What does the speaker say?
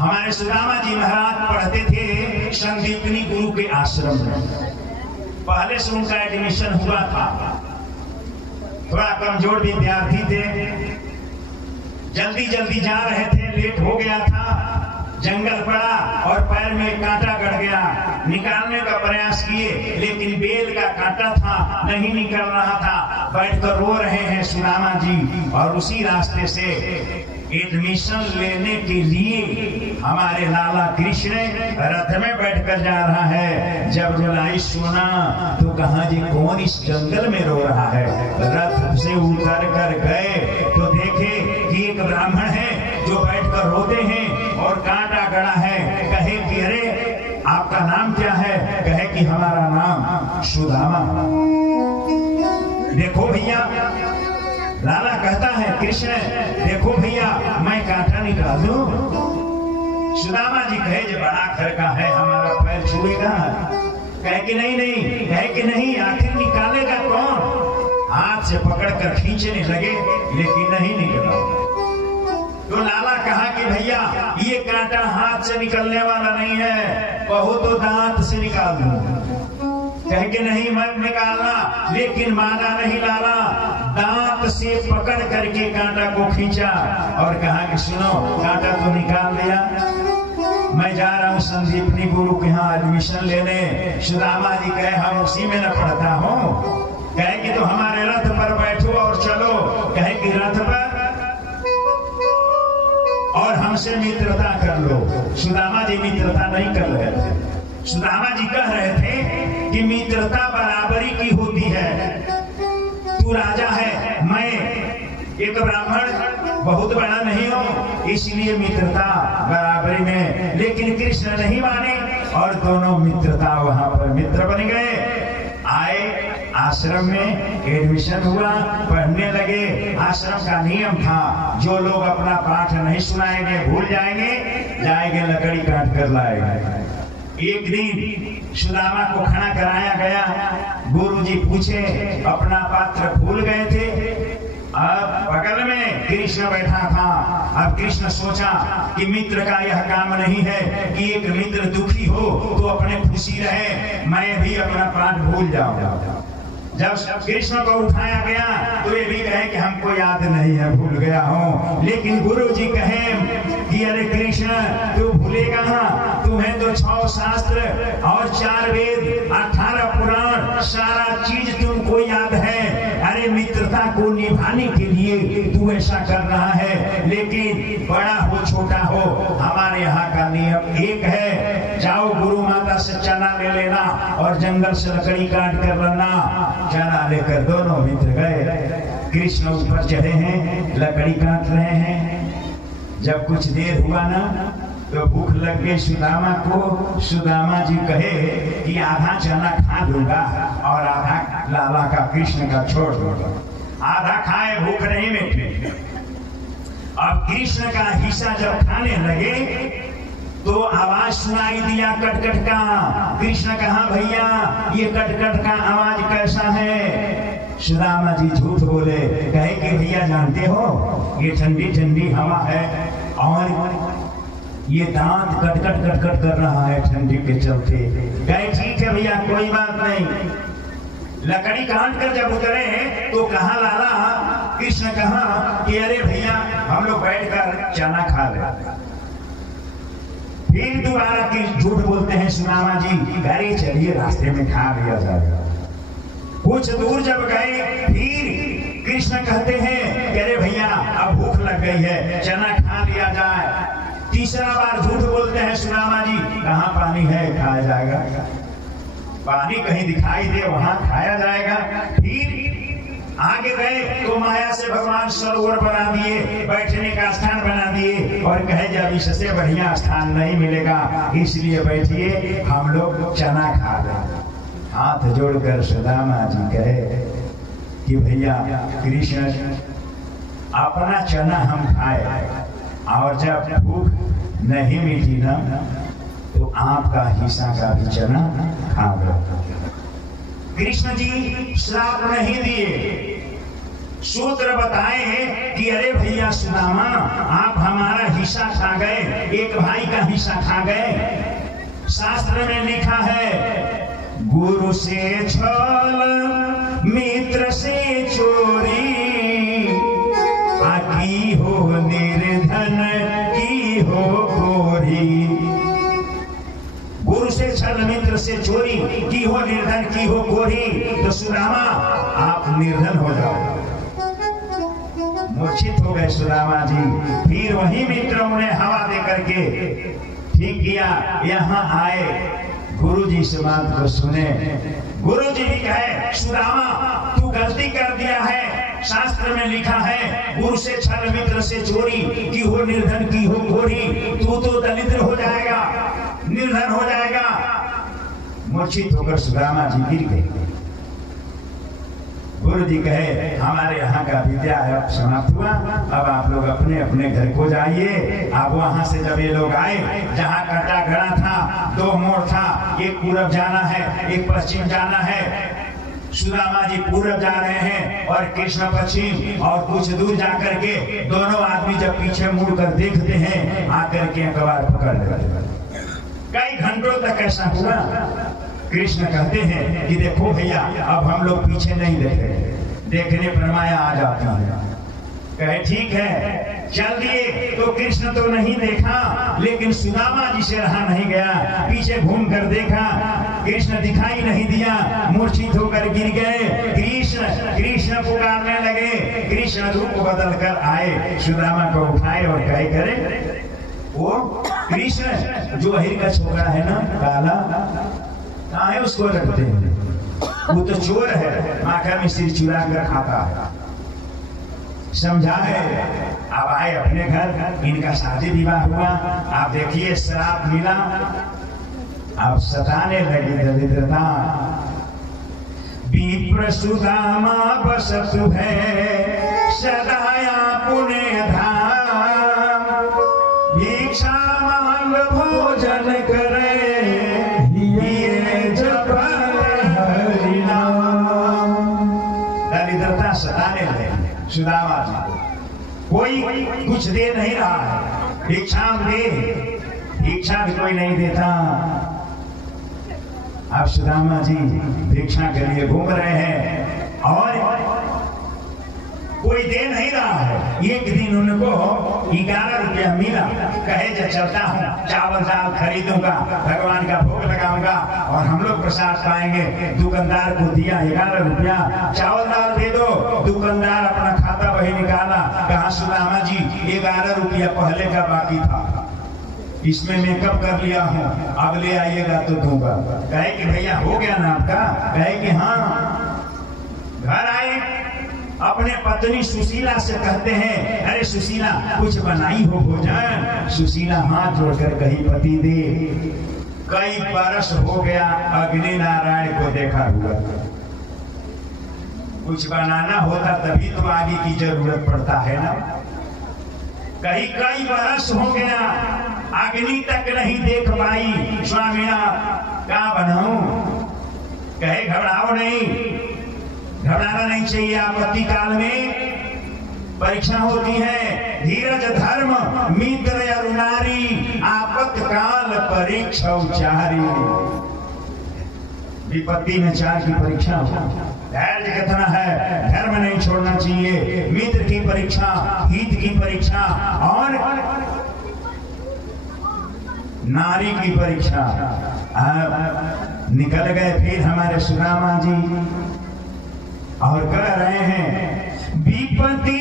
हमारे सुदामा जी महाराज पढ़ते थे संदीपनी गुरु के आश्रम में। पहले से उनका एडमिशन हुआ था। थोड़ा कमजोर विद्यार्थी थे, जल्दी जल्दी जा रहे थे, लेट हो गया था, जंगल पड़ा और पैर में कांटा गड़ गया। निकालने का प्रयास किए लेकिन बेल का कांटा था, नहीं निकल रहा था। बैठकर रो रहे हैं सुदामा जी। और उसी रास्ते से एडमिशन लेने के लिए हमारे लाला कृष्ण रथ में बैठकर जा रहा है। जब रुलाई सुना तो कहा जी कौन इस जंगल में रो रहा है। रथ से उतर कर गए तो देखे कि एक ब्राह्मण है जो बैठकर रोते हैं और कांटा गड़ा है। कहे कि अरे आपका नाम क्या है? कहे कि हमारा नाम सुदामा। देखो भैया, लाला कहता है कृष्ण देखो भैया मैं कांटा निकाल दूं। सुदामा जी कहे जो बड़ा खर का है, हमारा पैर छुएगा। कहे कि नहीं नहीं, कहे कि नहीं, आखिर निकालेगा कौन? हाथ से पकड़कर खींचने लगे लेकिन नहीं निकला। तो लाला कहा कि भैया ये कांटा हाथ से निकलने वाला नहीं है, कहो तो दांत से निकाल दूं। कहे कि नहीं मत निकालना, लेकिन माना नहीं लाला। दांत से पकड़ करके कांटा को खींचा और कहा कि सुनो कांटा तो निकाल दिया, मैं जा रहा हूँ संदीपनी गुरु के यहाँ एडमिशन लेने। सुदामा जी कहे हम उसी में न पढ़ता हूँ। कहे कि तो हमारे रथ पर बैठो और चलो। कहे कि रथ पर और हमसे मित्रता कर लो। सुदामा जी मित्रता नहीं कर रहे थे। सुदामा जी कह रहे थे कि मित्रता बराबरी की होती है। तू राजा है, मैं एक ब्राह्मण बहुत बड़ा नहीं हूँ, इसलिए मित्रता बराबरी में। लेकिन कृष्ण नहीं माने और दोनों मित्रता वहां पर मित्र बन गए। आए आश्रम में एडमिशन हुआ, पढ़ने लगे। आश्रम का नियम था जो लोग अपना पाठ नहीं सुनाएंगे भूल जाएंगे लकड़ी काट कर लाएंगे। एक दिन सुदामा को खड़ा कराया गया। गुरुजी पूछे, अपना पात्र भूल गए थे। अब बगल में कृष्ण बैठा था। अब कृष्ण सोचा कि मित्र का यह काम नहीं है कि एक मित्र दुखी हो तो अपने खुशी रहे, मैं भी अपना पाठ भूल जाऊंगा। जब कृष्ण को उठाया गया तो ये भी कहे कि हमको याद नहीं है, भूल गया हूँ। लेकिन गुरुजी कहे कि अरे कृष्ण तू भूलेगा, तुम्हें तो 6 शास्त्र और 4 वेद 18 पुराण सारा चीज तुमको याद है। अरे मित्रता को निभाने के लिए तू ऐसा कर रहा है। लेकिन बड़ा हो छोटा हो, हमारे यहाँ का नियम एक है, जाओ गुरु माता से चना ले लेना और जंगल से लकड़ी काट कर लाना। चना लेकर दोनों मित्र गए। कृष्ण ऊपर चढ़े हैं, लकड़ी काट रहे हैं। जब कुछ देर हुआ ना तो भूख लग गई सुदामा को। सुदामा जी कहे कि आधा चना खा दूंगा और आधा लाला का कृष्ण का छोड़ दूंगा। आधा खाए, भूख नहीं मिटी। अब कृष्ण का हिस्सा जब खाने लगे तो आवाज सुनाई दिया कटकट का। कृष्ण कहा भैया ये कटकट का आवाज कैसा है? सुदामा जी झूठ बोले। कहे कि भैया जानते हो ये ठंडी ठंडी हवा है और ये दांत कटकट कटकट कर रहा है ठंडी के चलते। कहे ठीक है भैया कोई बात नहीं। लकड़ी काट कर जब उतरे तो कहा लाला, कृष्ण कहा कि अरे भैया हम लोग बैठकर चना खा ले। फिर दोबारा झूठ बोलते हैं सुदामा जी, अरे चलिए रास्ते में खा लिया जाएगा। कुछ दूर जब गए फिर कृष्ण कहते हैं कि अरे भैया अब भूख लग गई है, चना खा लिया जाए। तीसरा बार झूठ बोलते हैं सुदामा जी, कहाँ पानी है खाया जाएगा, पानी कहीं दिखाई दे वहां खाया जाएगा। फिर आगे गए तो माया से भगवान सरोवर बना दिए, बैठने का स्थान बना दिए और कहे जब इससे बढ़िया स्थान नहीं मिलेगा इसलिए बैठिए हम लोग चना खा लें। हाथ जोड़कर सुदामा जी कहे कि भैया कृष्ण अपना चना हम खाए और जब भूख नहीं मिटी ना तो आपका हिस्सा का भी चना खा लो। कृष्ण जी श्राप नहीं दिए, सूत्र बताए कि अरे भैया सुदामा, आप हमारा हिस्सा खा गए, एक भाई का हिस्सा खा गए। शास्त्र में लिखा है, गुरु से छल मित्र से चोरी, की हो निर्धन की हो कोरी। गुरु से छल मित्र से चोरी, की हो निर्धन की हो कोरी। तो सुदामा आप निर्धन हो जाओ। मूर्छित हो गए सुदामा जी। फिर वही मित्र उन्हें हवा दे करके ठीक किया। यहाँ आए, गुरु जी से बात को सुने। गुरु जी भी कहे, सुदामा तू गलती कर दिया है। शास्त्र में लिखा है, गुरु से छल मित्र से चोरी, की हो निर्धन की हो कोरी। तू तो दरिद्र हो जाएगा, निर्धन हो जाएगा। मूर्छित होकर सुदामा जी गिर गए। गुरु जी कहे, हमारे यहाँ का विद्या अब समाप्त हुआ, अब आप लोग अपने अपने घर को जाइए। अब वहां से जब ये लोग आए, जहाँ कांटा घड़ा था, दो मोड़ था, एक पूरब जाना है, एक पश्चिम जाना है। सुदामा जी पूरब जा रहे हैं और कृष्ण पश्चिम, और कुछ दूर जाकर के दोनों आदमी जब पीछे मुड़कर देखते हैं, आकर के अखबार पकड़ लेते हैं। कई घंटों तक ऐसा हुआ। कृष्ण कहते हैं कि देखो भैया, अब हम लोग पीछे नहीं देखे, देखने पर माया आ जाती है। कहे ठीक है, चल दिए। तो कृष्ण तो नहीं देखा, लेकिन सुदामा जी से रहा नहीं गया। पीछे घूम कर देखा, कृष्ण दिखाई नहीं दिया। मूर्छित होकर गिर गए। कृष्ण कृष्ण पुकारने लगे। कृष्ण रूप बदल कर आए, सुदामा को उठाए और कहे करे, वो कृष्ण जो अहिर का छोकरा है ना, काला, कहाँ है उसको रखते हैं? वो तो चोर है, माखा में सिर चुरा कर खाता है। समझा है। अब आए अपने घर, इनका शादी विवाह हुआ। आप देखिए, श्राप मिला, अब सताने लगी दरिद्रता। विप्र सुदामा बसत है सदाया पुण्य धाम, भिक्षा मांग भोजन करे, दरिद्रता सताने लगी सुदामा जी को। कोई कुछ दे नहीं रहा है, भिक्षा दे, भिक्षा भी कोई नहीं देता। अब सुदामा जी भिक्षा के लिए घूम रहे हैं और कोई दे नहीं रहा है। एक दिन उनको 11 रुपया मिला। कहे जो चलता हूँ, चावल दाल खरीदूंगा, भगवान का भोग लगाऊंगा और हम लोग प्रसाद पाएंगे। दुकानदार को दिया 11 रुपया, चावल दाल दे दो। दुकानदार अपना खाता वही निकाला। कहा, सुदामा जी 11 रुपया पहले का बाकी था, इसमें मेकअप कर लिया हूँ, अब ले आइएगा तो दूंगा। कहे कि भैया हो गया ना आपका? कहे कि हाँ। घर आए, अपने पत्नी सुशीला से कहते हैं, अरे सुशीला कुछ बनाई हो भोजन? सुशीला हाथ जोड़कर कही, पति दे, कई बरस हो गया अग्नि नारायण को देखा हुआ। कुछ बनाना होता तभी तो आगे की जरूरत पड़ता है ना। कई बरस हो गया, अग्नि तक नहीं देख पाई। स्वामिया क्या बनाऊं? कहे घबराओ नहीं, घबराना नहीं चाहिए। आपत्ति काल में परीक्षा होती है। धीरज धर्म मित्र अरुणारी, आपत्त काल परीक्षा उचारी। विपत्ति में 4 की परीक्षा हो। धैर्य कितना है, धर्म नहीं छोड़ना चाहिए। मित्र की परीक्षा, हित की परीक्षा और नारी की परीक्षा। निकल गए फिर हमारे सुदामा जी और कह रहे हैं, विपत्ति